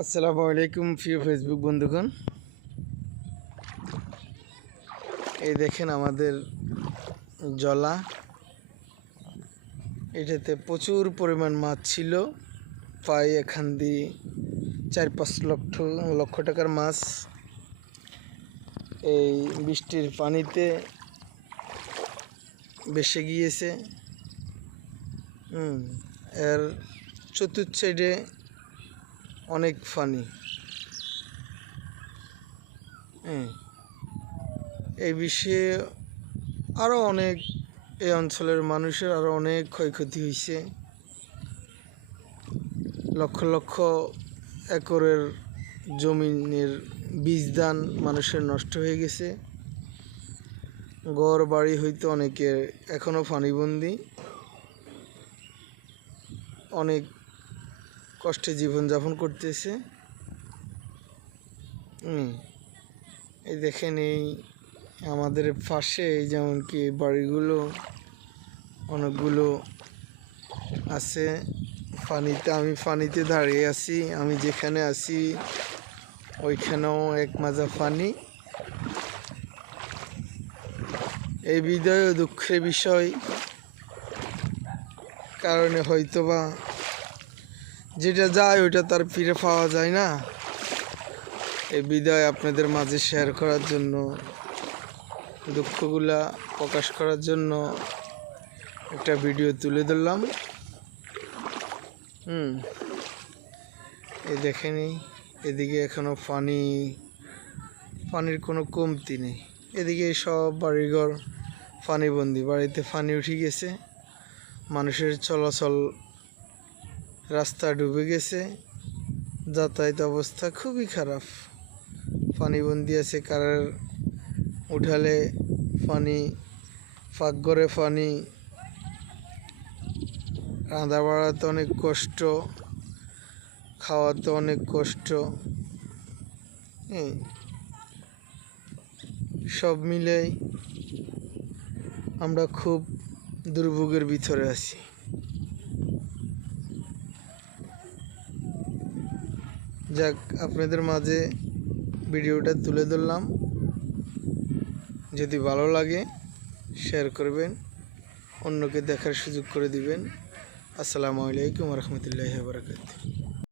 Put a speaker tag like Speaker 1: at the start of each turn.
Speaker 1: আসসালামু আলাইকুম, প্রিয় ফেসবুক বন্ধুগণ। এই দেখেন আমাদের জলা। এটাতে প্রচুর পরিমাণ মাছ ছিল। প্রায় এখান দিয়ে চার পাঁচ লক্ষ লক্ষ টাকার মাছ। এই বৃষ্টির পানিতে বেসে গিয়েছে। এর চতুর্থ সাইডে অনেক ফানি হ্যাঁ। এই বিষয়ে আরও অনেক, এই অঞ্চলের মানুষের আরও অনেক ক্ষয়ক্ষতি হয়েছে লক্ষ লক্ষ একরের জমিনের বীজদান মানুষের নষ্ট হয়ে গেছে। ঘর বাড়ি হইতে অনেকের এখনও ফানিবন্দি অনেক কষ্টে জীবনযাপন করতেছে। এই দেখেন এই আমাদের পাশে যেমন কি বাড়িগুলো, অনেকগুলো আছে। পানিতে, আমি পানিতে দাঁড়িয়ে আছি, আমি যেখানে আছি, ওইখানেও এক মাজা পানি। এই বিদয় দুঃখের বিষয়, কারণে হয়তোবা যেটা যায়, ওইটা তার ফিরে পাওয়া যায় না। এই বিদায় আপনাদের মাঝে শেয়ার করার জন্য, দুঃখগুলা প্রকাশ করার জন্য একটা ভিডিও তুলে ধরলাম। হুম, এই দেখেনি এদিকে এখনও পানি পানির কোনো কমতি নেই। এদিকে সব বাড়িঘর পানিবন্দি বাড়িতে পানি উঠে গেছে। মানুষের চলাচল রাস্তা ডুবে গেছে। যাতায়াত অবস্থা খুবই খারাপ। পানিবন্দি আছে, কারের উঠালে পানি, পাকঘরে পানি। রাঁধা বাড়াতে অনেক কষ্ট খাওয়াতে অনেক কষ্ট। সব মিলেই আমরা খুব দুর্ভোগের ভিতরে আছি। যাক, আপনাদের মাঝে ভিডিওটা তুলে ধরলাম। যদি ভালো লাগে শেয়ার করবেন, অন্যকে দেখার সুযোগ করে দিবেন। আসসালামু আলাইকুম রহমতুল্লাহ বারকাত